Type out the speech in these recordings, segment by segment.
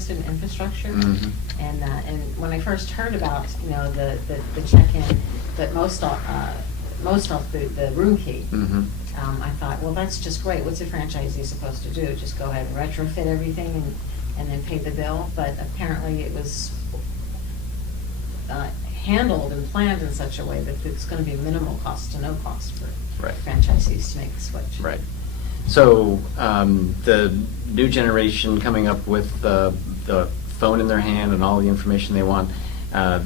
invested in infrastructure. Mm-hmm. And when I first heard about, the check-in, but most of the room key, Mm-hmm. I thought, well, that's just great. What's a franchisee supposed to do? Just go ahead and retrofit everything and then pay the bill? But apparently it was handled and planned in such a way that it's going to be minimal cost to no cost for Right. franchisees to make the switch. Right. So the new generation coming up with the phone in their hand and all the information they want to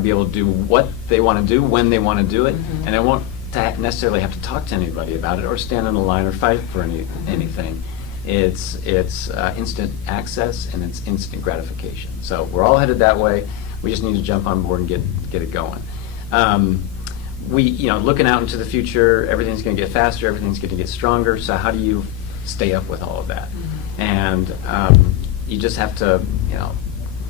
be able to do what they want to do when they want to do it, Mhm. and they won't necessarily have to talk to anybody about it or stand in a line or fight for anything. It's instant access and it's instant gratification. So we're all headed that way. We just need to jump on board and get it going. Looking out into the future, everything's going to get faster, everything's going to get stronger. So how do you stay up with all of that? Mhm. And you just have to,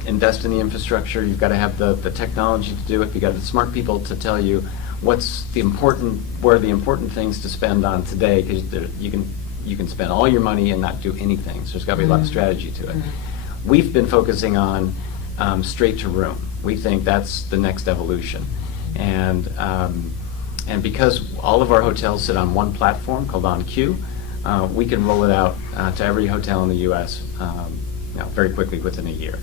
invest in the infrastructure. You've got to have the technology to do it. You've got the smart people to tell you where are the important things to spend on today, because you can spend all your money and not do anything. So there's got to be a lot of strategy to it. Mhm. We've been focusing on straight to room. We think that's the next evolution. And because all of our hotels sit on one platform called OnQ, we can roll it out to every hotel in the U.S. Very quickly within a year.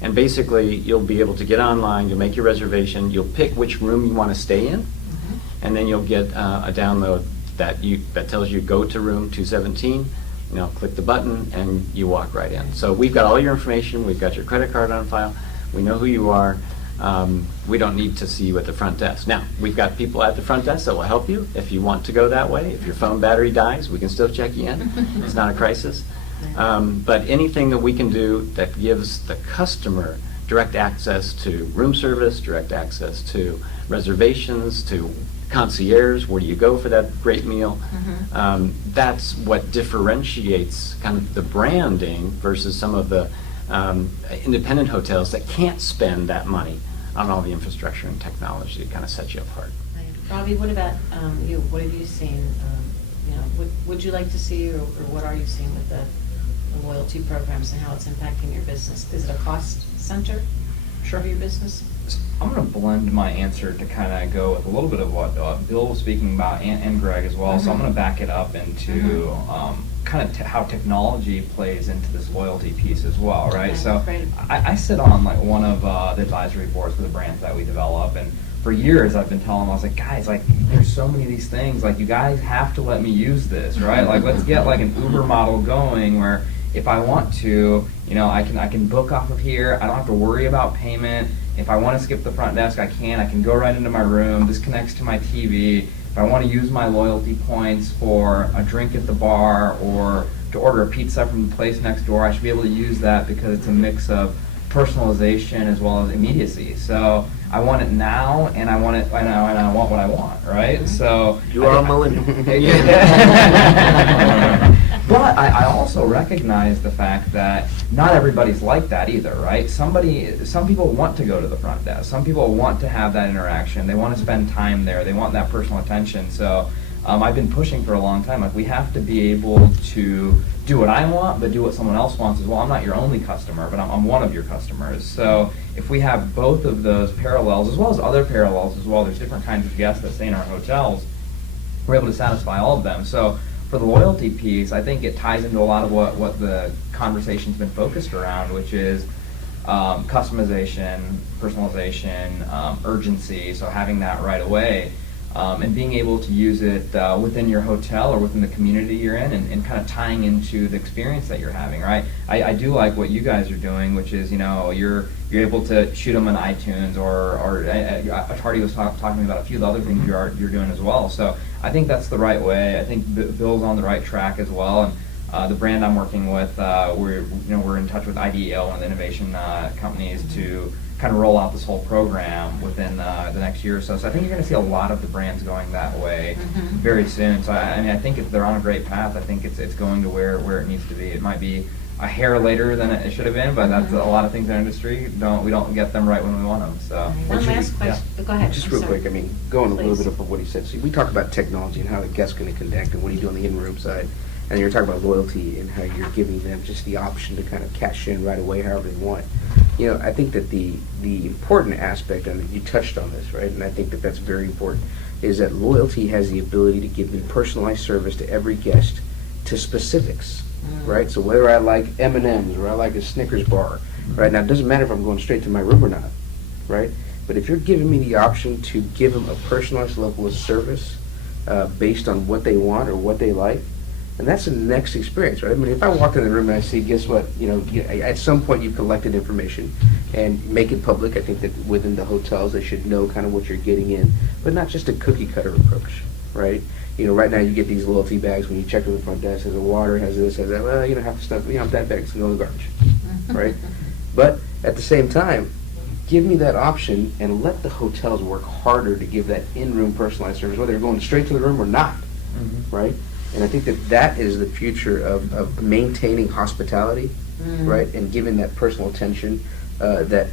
And basically, you'll be able to get online, you'll make your reservation, you'll pick which room you want to stay in, Mhm. and then you'll get a download that tells you go to room 217. Click the button and you walk right in. So we've got all your information, we've got your credit card on file, we know who you are. We don't need to see you at the front desk. Now, we've got people at the front desk that will help you if you want to go that way. If your phone battery dies, we can still check you in. It's not a crisis. But anything that we can do that gives the customer direct access to room service, direct access to reservations, to concierge, where do you go for that great meal? Mhm. That's what differentiates kind of the branding versus some of the independent hotels that can't spend that money on all the infrastructure and technology to kind of set you apart. Right. Robbie, what about you? What have you seen? What would you like to see, or what are you seeing with the loyalty programs and how it's impacting your business? Is it a cost center of your business? I'm going to blend my answer to kind of go with a little bit of what Bill was speaking about and Greg as well. So I'm Mhm. going to back it up into kind of how technology plays into this loyalty piece as well, right? Okay, So great. I sit on like one of the advisory boards for the brands that we develop, and for years I've been telling them, I was like, guys, like there's so many of these things, like you guys have to let me use this, right? Like let's get like an Uber model going where if I want to, I can book off of here. I don't have to worry about payment. If I want to skip the front desk, I can go right into my room. This connects to my TV. If I want to use my loyalty points for a drink at the bar or to order a pizza from the place next door, I should be able to use that because it's a mix of personalization as well as immediacy. So I want it now, and I want it, and I want what I want, right? So You are a millennial. But I also recognize the fact that not everybody's like that either, right? Some people want to go to the front desk. Some people want to have that interaction. They want to spend time there. They want that personal attention. So I've been pushing for a long time. Like we have to be able to do what I want, but do what someone else wants as well. I'm not your only customer, but I'm one of your customers. So if we have both of those parallels, as well as other parallels as well, there's different kinds of guests that stay in our hotels. We're able to satisfy all of them. So for the loyalty piece, I think it ties into a lot of what the conversation's been focused around, which is customization, personalization, urgency, so having that right away, and being able to use it within your hotel or within the community you're in, and kind of tying into the experience that you're having, right? I do like what you guys are doing, which is, you're able to shoot them on iTunes, or Tardy was talking about a few of the other things you're doing as well. So I think that's the right way. I think Bill's on the right track as well, and the brand I'm working with, we're in touch with IDEO, one of the innovation companies, to kind of roll out this whole program within the next year or so. So I think you're going to see a lot of the brands going that way very soon. So I think if they're on a great path, I think it's going to where it needs to be. It might be a hair later than it should have been, but that's a lot of things in our industry. We don't get them right when we want them. So One last question. Go ahead. Just I'm real sorry. quick, going a little Please. bit of what he said. See, we talked about technology and how the guest's going to connect and what do you do on the in-room side. and you're talking about loyalty and how you're giving them just the option to kind of cash in right away however they want. You know, I think that the important aspect, and you touched on this, right, and I think that that's very important, is that loyalty has the ability to give me personalized service to every guest to specifics, right? So whether I like M&Ms or I like a Snickers bar, right? Now, it doesn't matter if I'm going straight to my room or not, right? But if you're giving me the option to give them a personalized level of service based on what they want or what they like, and that's the next experience, right? I mean, if I walk in the room and I see, guess what, at some point you've collected information and make it public. I think that within the hotels, they should know kind of what you're getting in, but not just a cookie cutter approach, right? Right now you get these loyalty bags when you check in the front desk, has a water, has this, has that, well, half the stuff, that bag's gonna go in the garbage, right? But at the same time, give me that option and let the hotels work harder to give that in-room personalized service, whether they're going straight to the room or not, right? And I think that is the future of maintaining hospitality, right, and giving that personal attention that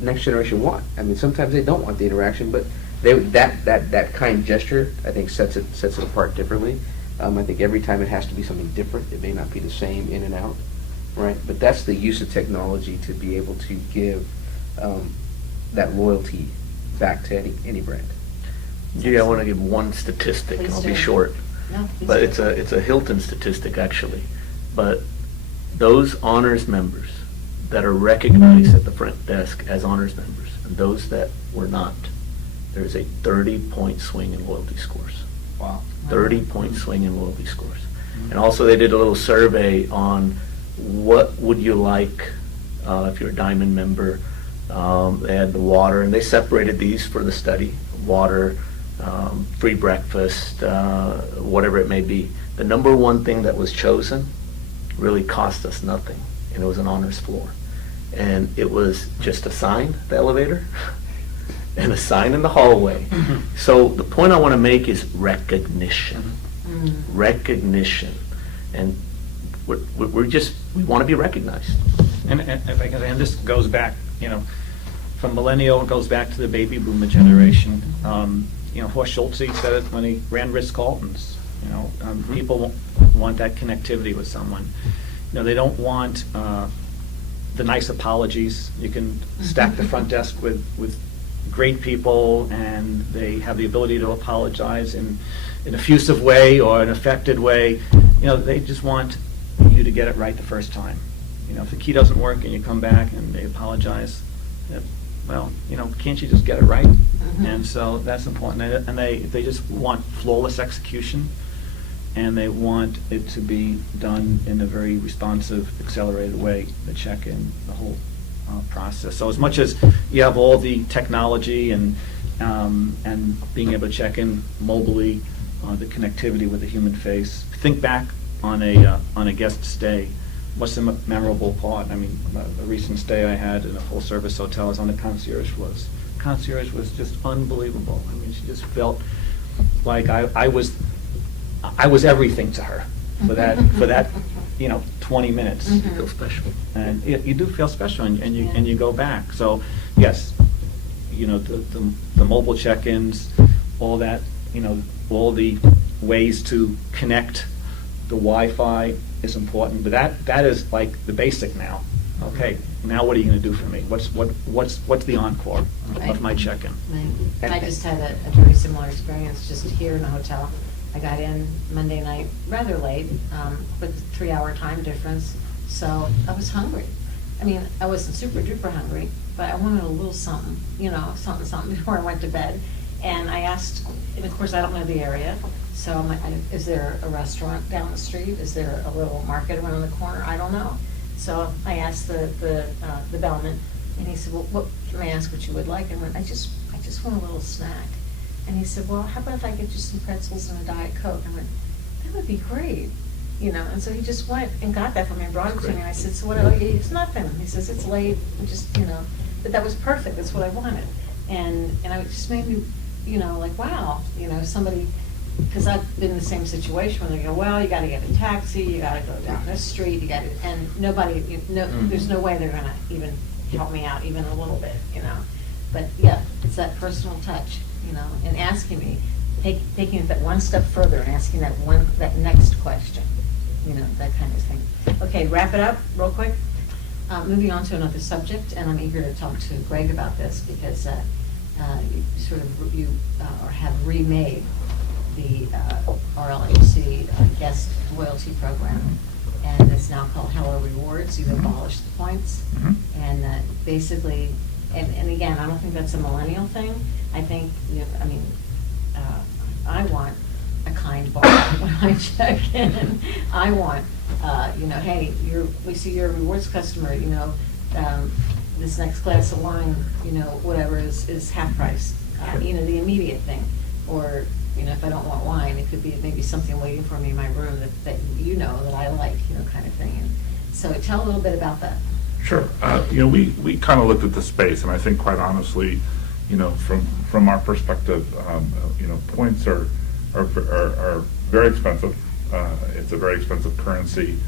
next generation want. I mean, sometimes they don't want the interaction, but that kind gesture, I think, sets it apart differently. I think every time it has to be something different. It may not be the same in and out, right? But that's the use of technology to be able to give that loyalty back to any brand. Gee, I want to give one statistic, and Please I'll be do. short. No, please But do. it's a Hilton statistic, actually. But those honors members that are recognized at the front desk as honors members, and those that were not, there's a 30-point swing in loyalty scores. Wow. 30-point swing in loyalty scores. And also, they did a little survey on what would you like if you're a Diamond member. They had the water, and they separated these for the study. Water, free breakfast, whatever it may be. The number one thing that was chosen really cost us nothing, and it was an honors floor. And it was just a sign, the elevator, and a sign in the hallway. So the point I want to make is recognition. Recognition. And we want to be recognized. And if I can, and this goes back, from millennial, it goes back to the baby boomer generation. Horst Schulze said it when he ran Ritz-Carlton's. People want that connectivity with someone. They don't want the nice apologies. You can stack the front desk with great people, and they have the ability to apologize in an effusive way or an affected way. They just want you to get it right the first time. If the key doesn't work and you come back and they apologize, well, can't you just get it right? And so that's important. And they just want flawless execution, and they want it to be done in a very responsive, accelerated way, the check-in, the whole process. So as much as you have all the technology and being able to check in mobilely, the connectivity with the human face, think back on a guest stay. What's the memorable part? I mean, a recent stay I had in a full-service hotel was on the concierge was. Concierge was just unbelievable. I mean, she just felt like I was everything to her for that 20 minutes. You feel special. And you do feel special, and you go back. So yes, the mobile check-ins, all that, all the ways to connect, the Wi-Fi is important, but that is like the basic now. Okay, now what are you going to do for me? What's the encore of my check-in? I just had a very similar experience just here in the hotel. I got in Monday night rather late, with the 3-hour time difference, so I was hungry. I mean, I wasn't super duper hungry, but I wanted a little something, something before I went to bed. And I asked, and of course I don't know the area, so I'm like, is there a restaurant down the street? Is there a little market around the corner? I don't know. So I asked the bellman, and he said, well, what, can I ask what you would like? And I went, I just want a little snack. And he said, well, how about if I get you some pretzels and a Diet Coke? I went, that would be great. And so he just went and got that for me and brought it to me. And I said, so what do I eat? It's nothing. He says, it's late, but that was perfect. That's what I wanted. And it just made me, like, wow, somebody, because I've been in the same situation where they go, well, you got to get a taxi, you got to go down this street, and nobody, there's no way they're going to even help me out even a little bit, But yeah, it's that personal touch, and asking me, taking it that one step further and asking that next question, you know, that kind of thing. Okay, wrap it up real quick. Moving on to another subject, and I'm eager to talk to Greg about this because you sort of, or have remade the RLHC guest loyalty program, and it's now called Hello Rewards. You've abolished the points, and basically, and again, I don't think that's a millennial thing. I think, you know, I mean, I want a kind bar when I check in. I want, you know, hey, we see you're a rewards customer, you know, this next glass of wine, you know, whatever is half price. You know, the immediate thing. Or, you know, if I don't want wine, it could be maybe something waiting for me in my room that you know, that I like, you know, kind of thing. And so tell a little bit about that. Sure. You know, we kind of looked at the space, and I think quite honestly, you know, from our perspective, you know, points are very expensive. It's a very expensive currency,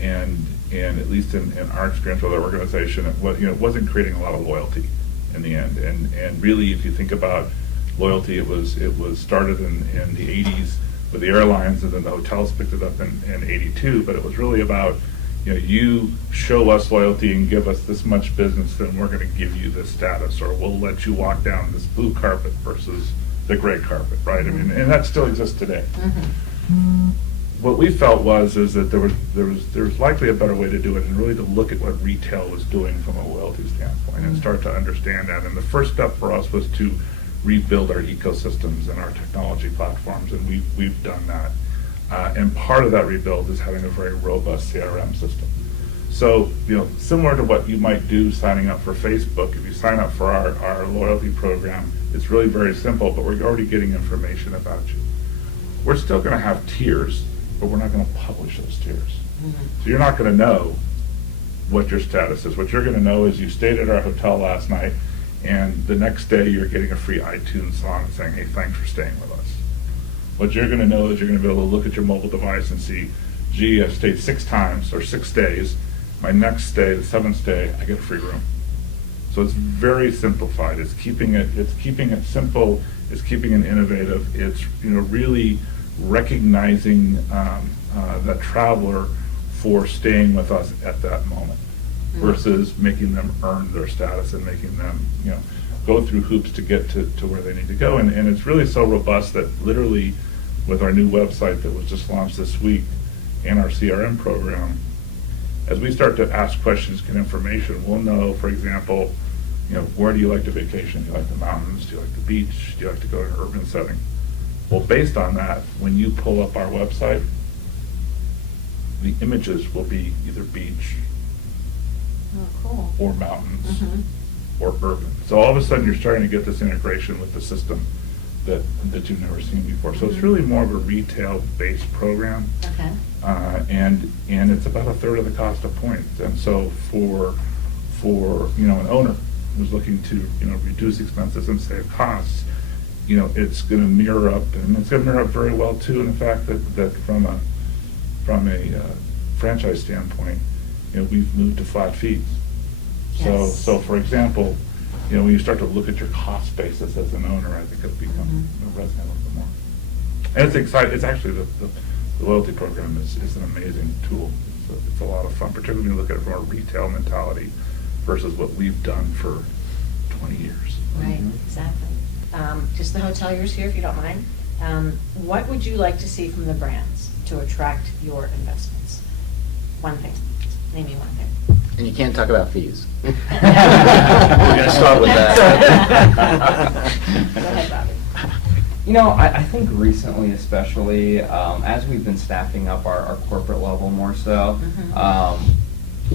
and at least in our experience with our organization, it wasn't creating a lot of loyalty in the end. And really, if you think about loyalty, it was started in the 80s with the airlines, and then the hotels picked it up in 82. But it was really about, you know, you show us loyalty and give us this much business, then we're going to give you this status, or we'll let you walk down this blue carpet versus the gray carpet, right? I mean, and that still exists today. What we felt is that there was likely a better way to do it, and really to look at what retail was doing from a loyalty standpoint and start to understand that. And the first step for us was to rebuild our ecosystems and our technology platforms, and we've done that. And part of that rebuild is having a very robust CRM system. So, you know, similar to what you might do signing up for Facebook, if you sign up for our loyalty program, it's really very simple, but we're already getting information about you. We're still going to have tiers, but we're not going to publish those tiers. So you're not going to know what your status is. What you're going to know is you stayed at our hotel last night, and the next day you're getting a free iTunes song saying, hey, thanks for staying with us. What you're going to know is you're going to be able to look at your mobile device and see, gee, I've stayed 6 times or 6 days. My next stay, the 7th day, I get a free room. So it's very simplified. It's keeping it simple. It's keeping it innovative. It's, you know, really recognizing that traveler for staying with us at that moment, versus making them earn their status and making them, you know, go through hoops to get to where they need to go. And it's really so robust that literally with our new website that was just launched this week and our CRM program, as we start to ask questions, get information, we'll know, for example, you know, where do you like to vacation? Do you like the mountains? Do you like the beach? Do you like to go to an urban setting? Well, based on that, when you pull up our website, the images will be either beach Oh, cool. or mountains or urban. So all of a sudden, you're starting to get this integration with the system that you've never seen before. So it's really more of a retail-based program. Okay. And it's about 1/3 of the cost of points. And so for you know, an owner who's looking to, you know, reduce expenses and save costs, you know, it's going to mirror up, and it's going to mirror up very well too in the fact that from a franchise standpoint, you know, we've moved to flat fees. Yes. So for example, you know, when you start to look at your cost basis as an owner, I think it'll become resonant a little bit more. And it's exciting. It's actually the loyalty program is an amazing tool. It's a lot of fun, particularly when you look at it from a retail mentality versus what we've done for 20 years. Right, exactly. Just the hoteliers here, if you don't mind. What would you like to see from the brands to attract your investments? One thing. Name me one thing. And you can't talk about fees. We're gonna start with that. Go ahead, Bobby. You know, I think recently especially, as we've been staffing up our corporate level more so,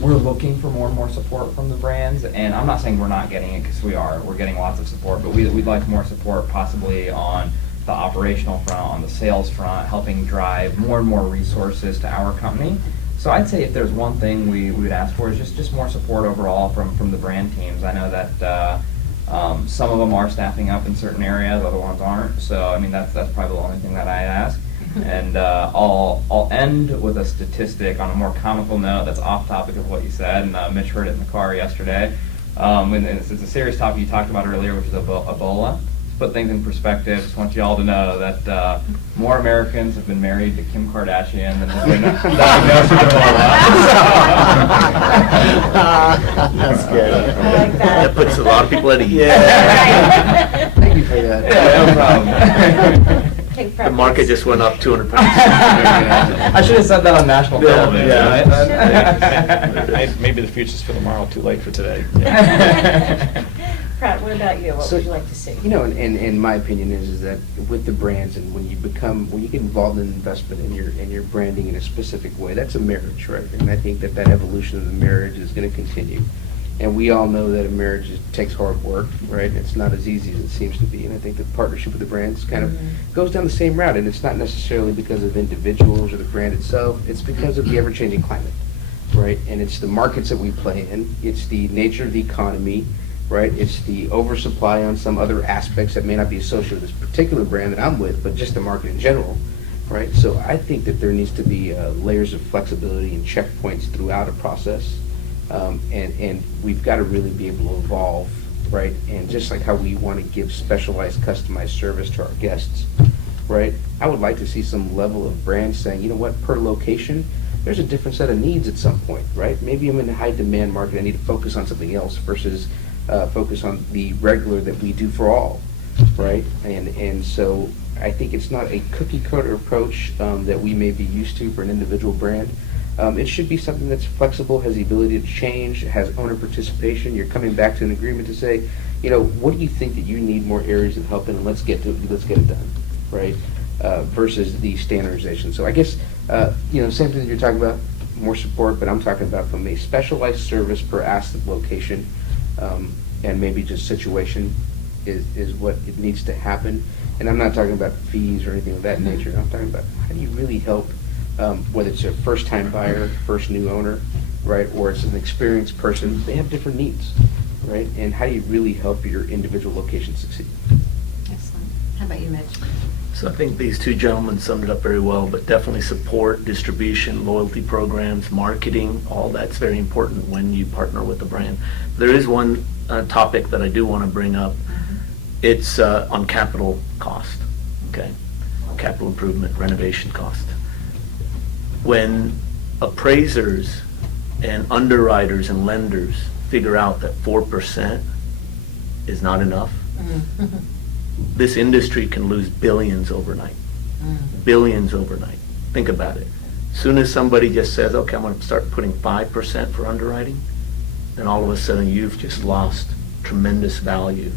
we're looking for more and more support from the brands. And I'm not saying we're not getting it, because we are. We're getting lots of support, but we'd like more support possibly on the operational front, on the sales front, helping drive more and more resources to our company. So I'd say if there's one thing we would ask for is just more support overall from the brand teams. I know that some of them are staffing up in certain areas, other ones aren't. So I mean that's probably the only thing that I'd ask. And I'll end with a statistic on a more comical note that's off topic of what you said, and Mitch heard it in the car yesterday. And it's a serious topic you talked about earlier, which is Ebola. put things in perspective, just want you all to know that more Americans have been married to Kim Kardashian than have been diagnosed with Ebola. That's good. I like that. That puts a lot of people at ease. Thank you for that. Yeah, no problem. Okay, The Fred, market what's- just went up 200 points. I should have said that on national Yeah, television, yeah. right? Maybe the future's for tomorrow, too late for today. Pratt, what about you? What So, would you like to see? You know, and my opinion is that with the brands and when you get involved in investment in your branding in a specific way, that's a marriage, right? And I think that evolution of the marriage is going to continue. And we all know that a marriage takes hard work, right? It's not as easy as it seems to be. And I think the partnership with the brands kind of goes down the same route. And it's not necessarily because of individuals or the brand itself. It's because of the ever-changing climate, right? And it's the markets that we play in. It's the nature of the economy, right? It's the oversupply on some other aspects that may not be associated with this particular brand that I'm with, but just the market in general, right? So I think that there needs to be layers of flexibility and checkpoints throughout a process. And we've got to really be able to evolve, right? And just like how we want to give specialized, customized service to our guests, right? I would like to see some level of brand saying, you know what, per location, there's a different set of needs at some point, right? Maybe I'm in a high demand market, I need to focus on something else versus focus on the regular that we do for all, right? And so I think it's not a cookie cutter approach that we may be used to for an individual brand. It should be something that's flexible, has the ability to change, has owner participation. You're coming back to an agreement to say, you know, what do you think that you need more areas of help in, and let's get it done, right? Versus the standardization. So I guess, you know, same thing that you're talking about, more support, but I'm talking about from a specialized service per asset location, and maybe just situation is what it needs to happen. And I'm not talking about fees or anything of that nature. I'm talking about how do you really help, whether it's a first-time buyer, first new owner, right, or it's an experienced person, they have different needs, right? And how do you really help your individual location succeed? Excellent. How about you, Mitch? So I think these two gentlemen summed it up very well, but definitely support, distribution, loyalty programs, marketing, all that's very important when you partner with a brand. There is one topic that I do want to bring up. It's on capital cost, okay? Capital improvement, renovation cost. When appraisers and underwriters and lenders figure out that 4% is not enough, this industry can lose billions overnight. Billions overnight. Think about it. Soon as somebody just says, okay, I'm going to start putting 5% for underwriting, then all of a sudden you've just lost tremendous value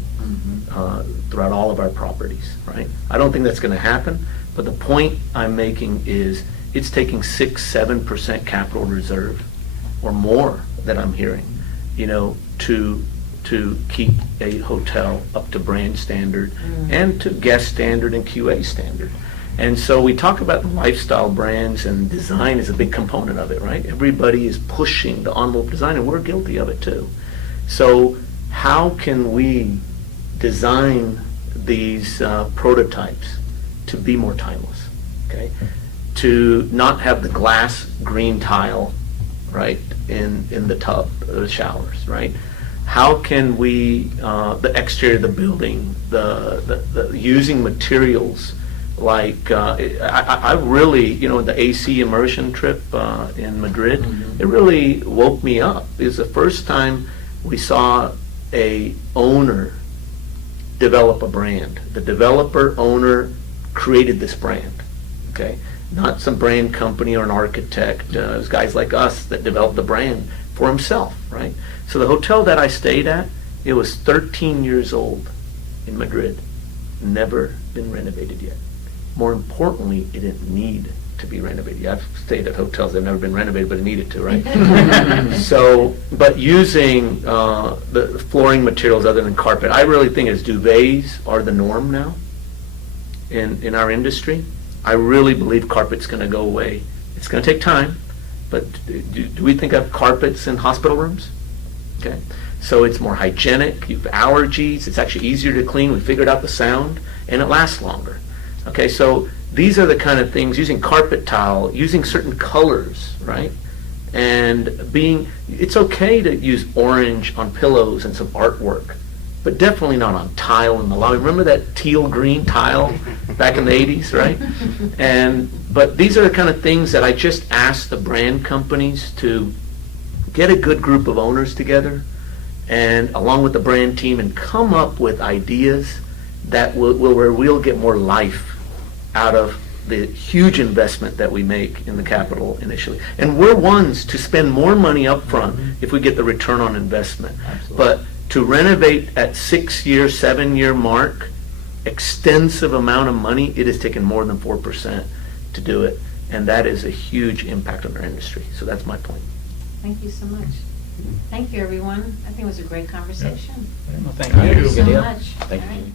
throughout all of our properties, right? I don't think that's going to happen, but the point I'm making is it's taking 6-7% capital reserve or more that I'm hearing, you know, to keep a hotel up to brand standard and to guest standard and QA standard. And so we talk about the lifestyle brands, and design is a big component of it, right? Everybody is pushing the envelope design, and we're guilty of it too. So how can we design these prototypes to be more timeless, okay? To not have the glass green tile, right, in the tub, the showers, right? How can we, the exterior of the building, the using materials like, I really, you know, the AC immersion trip in Madrid, it really woke me up. It was the first time we saw a owner develop a brand. The developer owner created this brand, okay? Not some brand company or an architect. It was guys like us that developed the brand for himself, right? So the hotel that I stayed at, it was 13 years old in Madrid, never been renovated yet. More importantly, it didn't need to be renovated. I've stayed at hotels that have never been renovated, but it needed to, right? So, but using the flooring materials other than carpet, I really think as duvets are the norm now in our industry. I really believe carpet's going to go away. It's going to take time, but do we think of carpets in hospital rooms? Okay, so it's more hygienic. You have allergies. It's actually easier to clean. We figured out the sound, and it lasts longer. Okay, so these are the kind of things, using carpet tile, using certain colors, right? And it's okay to use orange on pillows and some artwork but definitely not on tile in the lobby. Remember that teal green tile back in the 80s, right? But these are the kind of things that I just ask the brand companies to get a good group of owners together and along with the brand team and come up with ideas that where we'll get more life out of the huge investment that we make in the capital initially. And we're ones to spend more money up front if we get the return on investment. Absolutely. But to renovate at 6-year, 7-year mark, extensive amount of money, it has taken more than 4% to do it. And that is a huge impact on our industry. So that's my point. Thank you so much. Thank you, everyone. I think it was a great conversation. Well, thank Thank you. you. so Good deal. much. Thank All right. you.